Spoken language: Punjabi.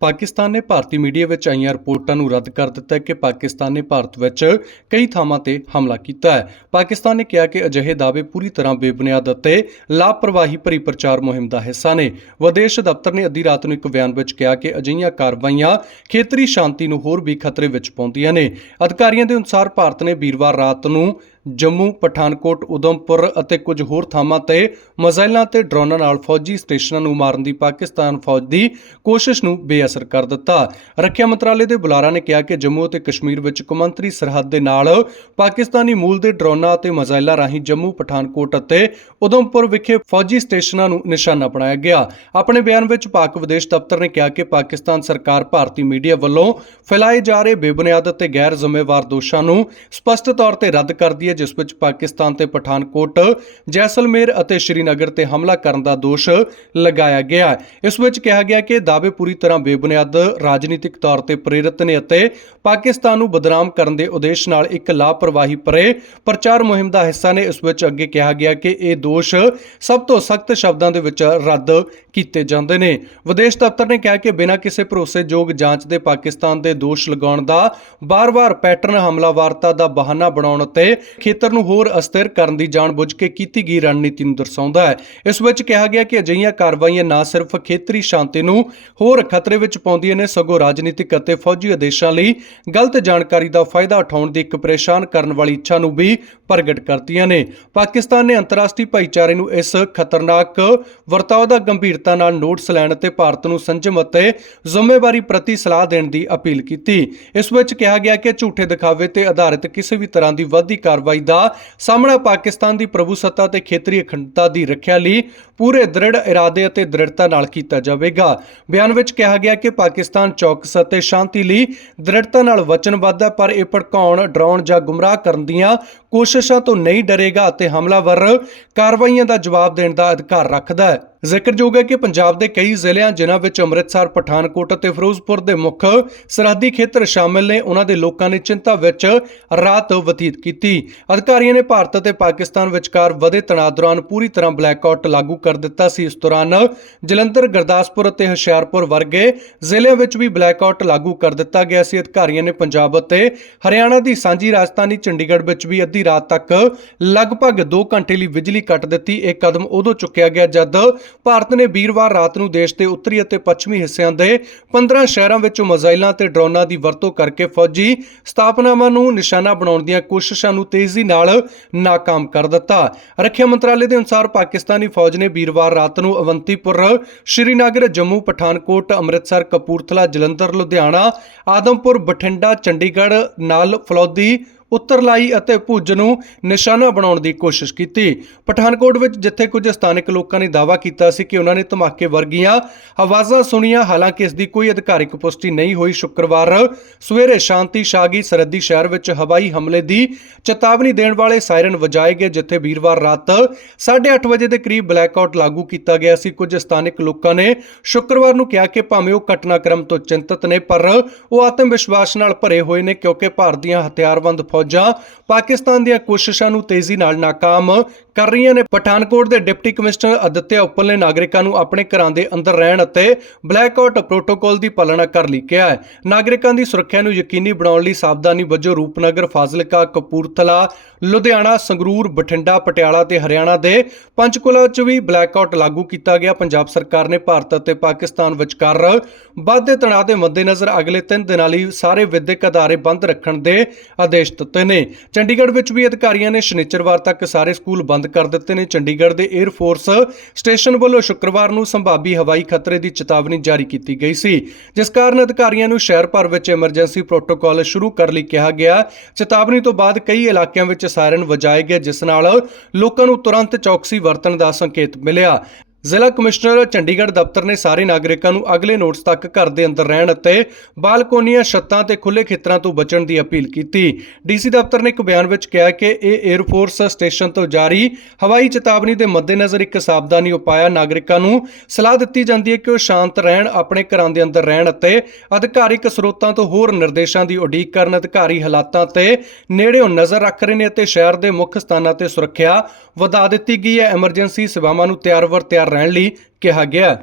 ਪਾਕਿਸਤਾਨ ਨੇ ਭਾਰਤੀ ਮੀਡੀਆ ਵਿੱਚ ਆਈਆਂ ਰਿਪੋਰਟਾਂ ਨੂੰ ਰੱਦ ਕਰ ਦਿੱਤਾ ਹੈ ਕਿ ਪਾਕਿਸਤਾਨ ਨੇ ਭਾਰਤ ਵਿੱਚ ਕਈ ਥਾਵਾਂ ਤੇ ਹਮਲਾ ਕੀਤਾ ਹੈ। ਪਾਕਿਸਤਾਨ ਨੇ ਕਿਹਾ ਕਿ ਅਜਿਹੇ ਦਾਅਵੇ ਪੂਰੀ ਤਰ੍ਹਾਂ ਬੇਬੁਨਿਆਦ ਅਤੇ ਲਾਪਰਵਾਹੀ ਭਰੀ ਪ੍ਰਚਾਰ ਮੁਹਿੰਮ ਦਾ ਹਿੱਸਾ ਨੇ। ਵਿਦੇਸ਼ ਦਫ਼ਤਰ ਨੇ ਅੱਧੀ ਰਾਤ ਨੂੰ ਇੱਕ ਬਿਆਨ ਵਿੱਚ ਕਿਹਾ ਕਿ ਅਜਿਹੀਆਂ ਕਾਰਵਾਈਆਂ ਖੇਤਰੀ ਸ਼ਾਂਤੀ ਨੂੰ ਹੋਰ ਵੀ ਖਤਰੇ ਵਿੱਚ ਪਾਉਂਦੀਆਂ ਨੇ। ਅਧਿਕਾਰੀਆਂ ਦੇ ਅਨੁਸਾਰ ਭਾਰਤ ਨੇ ਵੀਰਵਾਰ ਰਾਤ ਨੂੰ ਜੰਮੂ, ਪਠਾਨਕੋਟ, ਉਦਮਪੁਰ ਅਤੇ ਕੁਝ ਹੋਰ ਥਾਵਾਂ ਤੇ ਮਿਜ਼ਾਈਲਾਂ ਤੇ ਡਰੋਨਾਂ ਨਾਲ ਫੌਜੀ ਸਟੇਸ਼ਨਾਂ ਨੂੰ ਮਾਰਨ ਦੀ ਪਾਕਿਸਤਾਨ ਫੌਜ ਦੀ ਕੋਸ਼ਿਸ਼ ਨੂੰ ਬੇਅਸਰ ਕਰ ਦਿੱਤਾ। ਰੱਖਿਆ ਮੰਤਰਾਲੇ ਦੇ ਬੁਲਾਰਾ ਨੇ ਕਿਹਾ ਕਿ ਜੰਮੂ ਅਤੇ ਕਸ਼ਮੀਰ ਵਿੱਚ ਕੌਮਾਂਤਰੀ ਸਰਹੱਦ ਦੇ ਨਾਲ ਪਾਕਿਸਤਾਨੀ ਮੂਲ ਦੇ ਡਰੋਨਾਂ ਅਤੇ ਮਿਜ਼ਾਈਲਾਂ ਰਾਹੀਂ ਜੰਮੂ, ਪਠਾਨਕੋਟ ਅਤੇ ਉਦਮਪੁਰ ਵਿਖੇ ਫੌਜੀ ਸਟੇਸ਼ਨਾਂ ਨੂੰ ਨਿਸ਼ਾਨਾ ਬਣਾਇਆ ਗਿਆ। ਆਪਣੇ ਬਿਆਨ ਵਿੱਚ ਪਾਕ ਵਿਦੇਸ਼ ਦਫ਼ਤਰ ਨੇ ਕਿਹਾ ਕਿ ਪਾਕਿਸਤਾਨ ਸਰਕਾਰ ਭਾਰਤੀ ਮੀਡੀਆ ਵੱਲੋਂ ਫੈਲਾਏ ਜਾ ਰਹੇ ਬੇਬੁਨਿਆਦ ਅਤੇ ਗੈਰ ਜ਼ਿੰਮੇਵਾਰ ਦੋਸ਼ਾਂ ਨੂੰ ਸਪਸ਼ਟ ਤੌਰ ਤੇ ਰੱਦ ਕਰਦੀ ਹੈ ਜਿਸ ਵਿੱਚ ਪਾਕਿਸਤਾਨ ਤੇ ਪਠਾਨਕੋਟ, ਜੈਸਲਮੇਰ ਅਤੇ ਸ਼੍ਰੀਨਗਰ ਤੇ ਹਮਲਾ ਕਰਨ ਦਾ ਦੋਸ਼ ਲਗਾਇਆ ਗਿਆ ਹੈ। ਇਸ ਵਿੱਚ ਕਿਹਾ ਗਿਆ ਕਿ ਇਹ ਦਾਅਵੇ ਪੂਰੀ ਤਰ੍ਹਾਂ ਬੇਬੁਨਿਆਦ ਰਾਜਨੀਤਿਕ ਤੌਰ ਤੇ ਪ੍ਰੇਰਿਤ ਨੇ ਅਤੇ ਪਾਕਿਸਤਾਨ ਨੂੰ ਬਦਨਾਮ ਕਰਨ ਦੇ ਉਦੇਸ਼ ਨਾਲ ਇੱਕ ਲਾਪਰਵਾਹੀ ਪਰੇ ਪ੍ਰਚਾਰ ਮੁਹਿੰਮ ਦਾ ਹਿੱਸਾ ਨੇ, ਇਸ ਵਿੱਚ ਅੱਗੇ ਕਿਹਾ ਗਿਆ ਕਿ ਇਹ ਦੋਸ਼ ਸਭ ਤੋਂ ਸਖਤ ਸ਼ਬਦਾਂ ਦੇ ਵਿੱਚ ਰੱਦ ਕੀਤੇ ਜਾਂਦੇ ਨੇ। ਵਿਦੇਸ਼ ਦਫ਼ਤਰ ਨੇ ਕਿਹਾ ਕਿ ਬਿਨਾਂ ਕਿਸੇ ਭਰੋਸੇਯੋਗ ਜਾਂਚ ਦੇ ਪਾਕਿਸਤਾਨ ਦੇ ਦੋਸ਼ ਲਗਾਉਣ ਦਾ ਬਾਰ-ਬਾਰ ਪੈਟਰਨ ਹਮਲਾਵਾਰਤਾ ਦਾ ਬਹਾਨਾ ਬਣਾਉਣ ਅਤੇ ਖੇਤਰ ਨੂੰ ਹੋਰ ਅਸਥਿਰ ਕਰਨ ਦੀ ਜਾਣਬੁੱਝ ਕੇ ਕੀਤੀ ਗਈ ਰਣਨੀਤੀ ਨੂੰ ਦਰਸਾਉਂਦਾ ਹੈ। ਇਸ ਵਿੱਚ ਕਿਹਾ ਗਿਆ ਕਿ ਅਜਿਹੀਆਂ ਕਾਰਵਾਈਆਂ ਨਾ ਸਿਰਫ ਖੇਤਰੀ ਸ਼ਾਂਤੀ ਨੂੰ ਹੋਰ ਖਤਰੇ ਵਿੱਚ ਪਾਉਂਦੀਆਂ ਨੇ, ਸਗੋਂ ਰਾਜਨੀਤਿਕ ਅਤੇ ਫੌਜੀ ਆਦੇਸ਼ਾਂ ਲਈ ਗਲਤ ਜਾਣਕਾਰੀ ਦਾ ਫਾਇਦਾ ਉਠਾਉਣ ਦੀ ਇੱਕ ਪਰੇਸ਼ਾਨ ਕਰਨ ਵਾਲੀ ਇੱਛਾ ਨੂੰ ਵੀ ਪ੍ਰਗਟ ਕਰਦੀਆਂ ਨੇ। ਪਾਕਿਸਤਾਨ ਨੇ ਅੰਤਰਰਾਸ਼ਟਰੀ ਭਾਈਚਾਰੇ ਨੂੰ ਇਸ ਖਤਰਨਾਕ ਵਰਤਾਓ ਦਾ ਗੰਭੀਰਤਾ ਨਾਲ ਨੋਟਿਸ ਲੈਣ ਅਤੇ ਭਾਰਤ ਨੂੰ ਸੰਜਮ ਅਤੇ ਜ਼ਿੰਮੇਵਾਰੀ ਪ੍ਰਤੀ ਸਲਾਹ ਦੇਣ ਦੀ ਅਪੀਲ ਕੀਤੀ। ਇਸ ਵਿੱਚ ਕਿਹਾ ਗਿਆ ਕਿ ਝੂਠੇ ਦਿਖਾਵੇ ਤੇ ਆਧਾਰਿਤ ਕਿਸੇ ਵੀ ਤਰ੍ਹਾਂ ਦੀ ਵੱਧਦੀ ਕਾਰਵਾਈ ਦਾ ਸਾਹਮਣਾ ਪਾਕਿਸਤਾਨ ਦੀ ਪ੍ਰਭੂਸੱਤਾ ਤੇ ਖੇਤਰੀ ਅਖੰਡਤਾ ਦੀ ਰੱਖਿਆ ਲਈ ਪੂਰੇ ਦ੍ਰਿੜ ਇਰਾਦੇ ਅਤੇ ਦ੍ਰਿੜਤਾ ਨਾਲ ਕੀਤਾ ਜਾਵੇਗਾ। ਬਿਆਨ ਵਿੱਚ ਕਿਹਾ ਗਿਆ ਕਿ ਪਾਕਿਸਤਾਨ ਚੌਕਸ ਅਤੇ ਸ਼ਾਂਤੀ ਲਈ ਦ੍ਰਿੜਤਾ ਨਾਲ ਵਚਨਬੱਧ ਹੈ ਪਰ ਇਹ ਭੜਕਾਉਣ, ਡਰਾਉਣ ਜਾਂ ਗੁੰਮਰਾਹ ਕਰਨ ਦੀਆਂ ਕੋਸ਼ਿਸ਼ਾਂ ਤੋਂ ਨਹੀਂ ਡਰੇਗਾ ਅਤੇ ਹਮਲਾਵਰ ਕਾਰਵਾਈਆਂ ਦਾ ਜਵਾਬ ਦੇਣ ਦਾ ਅਧਿਕਾਰ ਰੱਖਦਾ ਹੈ। ਜ਼ਿਕਰਯੋਗ ਹੈ ਕਿ ਪੰਜਾਬ ਦੇ ਕਈ ਜ਼ਿਲ੍ਹਿਆਂ, ਜਿਨ੍ਹਾਂ ਵਿੱਚ ਅੰਮ੍ਰਿਤਸਰ, ਪਠਾਨਕੋਟ ਅਤੇ ਫਿਰੋਜ਼ਪੁਰ ਦੇ ਮੁੱਖ ਸਰਹੱਦੀ ਖੇਤਰ ਸ਼ਾਮਿਲ ਨੇ, ਉਹਨਾਂ ਦੇ ਲੋਕਾਂ ਨੇ ਚਿੰਤਾ ਵਿੱਚ ਰਾਤ ਬਤੀਤ ਕੀਤੀ। ਅਧਿਕਾਰੀਆਂ ਨੇ ਭਾਰਤ ਅਤੇ ਪਾਕਿਸਤਾਨ ਵਿਚਕਾਰ ਵਧੇ ਤਣਾਅ ਦੌਰਾਨ ਪੂਰੀ ਤਰ੍ਹਾਂ ਬਲੈਕਆਊਟ ਲਾਗੂ ਕਰ ਦਿੱਤਾ ਸੀ। ਇਸ ਦੌਰਾਨ ਜਲੰਧਰ, ਗੁਰਦਾਸਪੁਰ ਅਤੇ ਹੁਸ਼ਿਆਰਪੁਰ ਵਰਗੇ ਜ਼ਿਲ੍ਹਿਆਂ ਵਿੱਚ ਵੀ ਬਲੈਕਆਊਟ ਲਾਗੂ ਕਰ ਦਿੱਤਾ ਗਿਆ ਸੀ। ਅਧਿਕਾਰੀਆਂ ਨੇ ਪੰਜਾਬ ਅਤੇ ਹਰਿਆਣਾ ਦੀ ਸਾਂਝੀ ਰਾਜਧਾਨੀ ਚੰਡੀਗੜ੍ਹ ਵਿੱਚ ਵੀ ਅੱਧੀ ਰਾਤ ਤੱਕ ਲਗਭਗ 2 ਘੰਟੇ ਲਈ ਬਿਜਲੀ ਕੱਟ ਦਿੱਤੀ। ਇਹ ਕਦਮ ਉਦੋਂ ਚੁੱਕਿਆ ਗਿਆ ਜਦ ਭਾਰਤ ਨੇ ਵੀਰਵਾਰ ਰਾਤ ਨੂੰ ਦੇਸ਼ ਦੇ ਉੱਤਰੀ ਅਤੇ ਪੱਛਮੀ ਹਿੱਸਿਆਂ ਦੇ 15 ਸ਼ਹਿਰਾਂ ਵਿੱਚ ਮਿਜ਼ਾਈਲਾਂ ਤੇ ਡਰੋਨਾਂ ਦੀ ਵਰਤੋਂ ਕਰਕੇ ਫੌਜੀ ਸਥਾਪਨਾਵਾਂ ਨੂੰ ਨਿਸ਼ਾਨਾ ਬਣਾਉਣ ਦੀਆਂ ਕੋਸ਼ਿਸ਼ਾਂ ਨੂੰ ਤੇਜ਼ੀ ਨਾਲ ਨਾਕਾਮ ਕਰ ਦਿੱਤਾ। ਰੱਖਿਆ ਮੰਤਰਾਲੇ ਦੇ ਅਨੁਸਾਰ ਪਾਕਿਸਤਾਨੀ ਫੌਜ ਨੇ ਵੀਰਵਾਰ ਰਾਤ ਨੂੰ ਅਵੰਤੀਪੁਰ, ਸ਼੍ਰੀਨਗਰ, ਜੰਮੂ, ਪਠਾਨਕੋਟ, ਅੰਮ੍ਰਿਤਸਰ, ਕਪੂਰਥਲਾ, ਜਲੰਧਰ, ਲੁਧਿਆਣਾ, ਆਦਮਪੁਰ, ਬਠਿੰਡਾ, ਚੰਡੀਗੜ੍ਹ ਨਾਲ ਫਲੌਦੀ ਉੱਤਰਲਾਈ ਅਤੇ ਭੁੱਜ ਨੂੰ ਨਿਸ਼ਾਨਾ ਬਣਾਉਣ ਦੀ ਕੋਸ਼ਿਸ਼ ਕੀਤੀ। ਪਠਾਨਕੋਟ ਵਿੱਚ ਜਿੱਥੇ ਕੁਝ ਸਥਾਨਕ ਲੋਕਾਂ ਨੇ ਦਾਅਵਾ ਕੀਤਾ ਸੀ ਕਿ ਉਹਨਾਂ ਨੇ ਧਮਾਕੇ ਵਰਗੀਆਂ ਆਵਾਜ਼ਾਂ ਸੁਣੀਆਂ, ਹਾਲਾਂਕਿ ਇਸ ਦੀ ਕੋਈ ਅਧਿਕਾਰਿਕ ਪੁਸ਼ਟੀ ਨਹੀਂ ਹੋਈ। ਸ਼ੁੱਕਰਵਾਰ ਸਵੇਰੇ ਸ਼ਾਂਤੀ ਸ਼ਾਗੀ ਸਰਹੱਦੀ ਸ਼ਹਿਰ ਵਿੱਚ ਹਵਾਈ ਹਮਲੇ ਦੀ ਚੇਤਾਵਨੀ ਦੇਣ ਵਾਲੇ ਸਾਇਰਨ ਵਜਾਏ ਗਏ, ਜਿੱਥੇ ਵੀਰਵਾਰ ਰਾਤ 8:30 ਵਜੇ ਦੇ ਕਰੀਬ ਬਲੈਕਆਊਟ ਲਾਗੂ ਕੀਤਾ ਗਿਆ ਸੀ। ਕੁਝ ਸਥਾਨਕ ਲੋਕਾਂ ਨੇ ਸ਼ੁੱਕਰਵਾਰ ਨੂੰ ਕਿਹਾ ਕਿ ਭਾਵੇਂ ਉਹ ਘਟਨਾਕ੍ਰਮ ਤੋਂ ਚਿੰਤਤ ਨੇ, ਪਰ ਉਹ ਆਤਮ ਵਿਸ਼ਵਾਸ ਨਾਲ ਭਰੇ ਹੋਏ ਨੇ, ਕਿਉਂਕਿ ਭਾਰਤ ਦੀਆਂ ਹਥਿਆਰਬੰਦ ਫੌਜਾਂ ਪਾਕਿਸਤਾਨ ਦੀਆਂ ਕੋਸ਼ਿਸ਼ਾਂ ਨੂੰ ਤੇਜ਼ੀ ਨਾਲ ਨਾਕਾਮ ਕਰ ਰਹੀਆਂ ਨੇ। ਪਠਾਨਕੋਟ ਦੇ ਡਿਪਟੀ ਕਮਿਸ਼ਨਰ ਅਦਿੱਤਿਆ ਉੱਪਲ ਨੇ ਨਾਗਰਿਕਾਂ ਨੂੰ ਆਪਣੇ ਘਰਾਂ ਦੇ ਅੰਦਰ ਰਹਿਣ ਅਤੇ ਬਲੈਕਆਊਟ ਪ੍ਰੋਟੋਕਾਲ ਦੀ ਪਾਲਣਾ ਕਰਨ ਲਈ ਕਿਹਾ ਹੈ। ਨਾਗਰਿਕਾਂ ਦੀ ਸੁਰੱਖਿਆ ਨੂੰ ਯਕੀਨੀ ਬਣਾਉਣ ਲਈ ਸਾਵਧਾਨੀ ਵਜੋਂ ਰੂਪਨਗਰ, ਫਾਜ਼ਿਲਕਾ, ਕਪੂਰਥਲਾ, ਲੁਧਿਆਣਾ, ਸੰਗਰੂਰ, ਬਠਿੰਡਾ, ਪਟਿਆਲਾ ਤੇ ਹਰਿਆਣਾ ਦੇ ਪੰਚਕੁਲਾ 'ਚ ਵੀ ਬਲੈਕਆਊਟ ਲਾਗੂ ਕੀਤਾ ਗਿਆ। ਪੰਜਾਬ ਸਰਕਾਰ ਨੇ ਭਾਰਤ ਅਤੇ ਪਾਕਿਸਤਾਨ ਵਿਚਕਾਰ ਵੱਧਦੇ ਤਣਾਅ ਦੇ ਮੱਦੇਨਜ਼ਰ ਅਗਲੇ 3 ਦਿਨਾਂ ਲਈ ਸਾਰੇ ਵਿਦਿਅਕ ਅਦਾਰੇ ਬੰਦ ਰੱਖਣ ਦੇ ਆਦੇਸ਼ ਦਿੱਤੇ ਨੇ। ਚੰਡੀਗੜ੍ਹ ਵਿੱਚ ਵੀ ਅਧਿਕਾਰੀਆਂ ਨੇ ਸ਼ਨੀਚਰਵਾਰ ਤੱਕ ਸਾਰੇ ਸਕੂਲ ਬੰਦ ਕਰ ਦਿੱਤੇ ਨੇ। ਚੰਡੀਗੜ੍ਹ ਦੇ 에ਅਰ ਫੋਰਸ ਸਟੇਸ਼ਨ ਵੱਲੋਂ ਸ਼ੁੱਕਰਵਾਰ ਨੂੰ ਸੰਭਾਵੀ ਹਵਾਈ ਖਤਰੇ ਦੀ ਚੇਤਾਵਨੀ ਜਾਰੀ ਕੀਤੀ ਗਈ ਸੀ। ਜਿਸ ਕਾਰਨ ਅਧਿਕਾਰੀਆਂ ਨੂੰ ਸ਼ਹਿਰ ਭਰ ਵਿੱਚ ਐਮਰਜੈਂਸੀ ਪ੍ਰੋਟੋਕਾਲ ਸ਼ੁਰੂ ਕਰਨ ਲਈ ਕਿਹਾ ਗਿਆ। ਚੇਤਾਵਨੀ ਤੋਂ ਬਾਅਦ ਕਈ ਇਲਾਕਿਆਂ ਵਿੱਚ ਸਾਇਰਨ ਵਜਾਏ ਗਏ, ਜਿਸ ਨਾਲ ਲੋਕਾਂ ਨੂੰ ਤੁਰੰਤ ਚੌਕਸੀ ਵਰਤਣ ਦਾ ਸੰਕੇਤ ਮਿਲਿਆ। ਜ਼ਿਲ੍ਹਾ ਕਮਿਸ਼ਨਰ ਚੰਡੀਗੜ੍ਹ ਦਫ਼ਤਰ ਨੇ ਸਾਰੇ ਨਾਗਰਿਕਾਂ ਨੂੰ ਅਗਲੇ ਨੋਟਿਸ ਤੱਕ ਘਰ ਦੇ ਅੰਦਰ ਰਹਿਣ ਅਤੇ ਬਾਲਕੋਨੀਆਂ, ਛੱਤਾਂ ਤੇ ਖੁੱਲੇ ਖੇਤਰਾਂ ਤੋਂ ਬਚਣ ਦੀ ਅਪੀਲ ਕੀਤੀ। ਡੀਸੀ ਦਫ਼ਤਰ ਨੇ ਇੱਕ ਬਿਆਨ ਵਿੱਚ ਕਿਹਾ ਕਿ ਇਹ 에ਅਰ ਫੋਰਸ ਸਟੇਸ਼ਨ ਤੋਂ ਜਾਰੀ ਹਵਾਈ ਚੇਤਾਵਨੀ ਦੇ ਮੱਦੇਨਜ਼ਰ ਇੱਕ ਸਾਵਧਾਨੀ ਉਪਾਇਆ ਨਾਗਰਿਕਾਂ ਨੂੰ ਸਲਾਹ ਦਿੱਤੀ ਜਾਂਦੀ ਹੈ ਕਿ ਉਹ ਸ਼ਾਂਤ ਰਹਿਣ, ਆਪਣੇ ਘਰਾਂ ਦੇ ਅੰਦਰ ਰਹਿਣ ਅਤੇ ਅਧਿਕਾਰਿਕ ਸਰੋਤਾਂ ਤੋਂ ਹੋਰ ਨਿਰਦੇਸ਼ਾਂ ਦੀ ਉਡੀਕ ਕਰਨ ਅਧਿਕਾਰੀ ਹਾਲਾਤਾਂ ਤੇ ਨੇੜਿਓਂ ਨਜ਼ਰ ਰੱਖ ਰਹੇ ਨੇ ਅਤੇ ਸ਼ਹਿਰ ਦੇ ਮੁੱਖ ਸਥਾਨਾਂ ਤੇ ਸੁਰੱਖਿਆ ਵਧਾ ਦਿੱਤੀ ਗਈ ਹੈ। ਐਮਰਜੈਂਸੀ ਸੇਵਾਵਾਂ ਨੂੰ ਤਿਆਰ ਵਰ ਤਿਆਰ ਰਹਿਣ ਲਈ ਕਿਹਾ ਗਿਆ।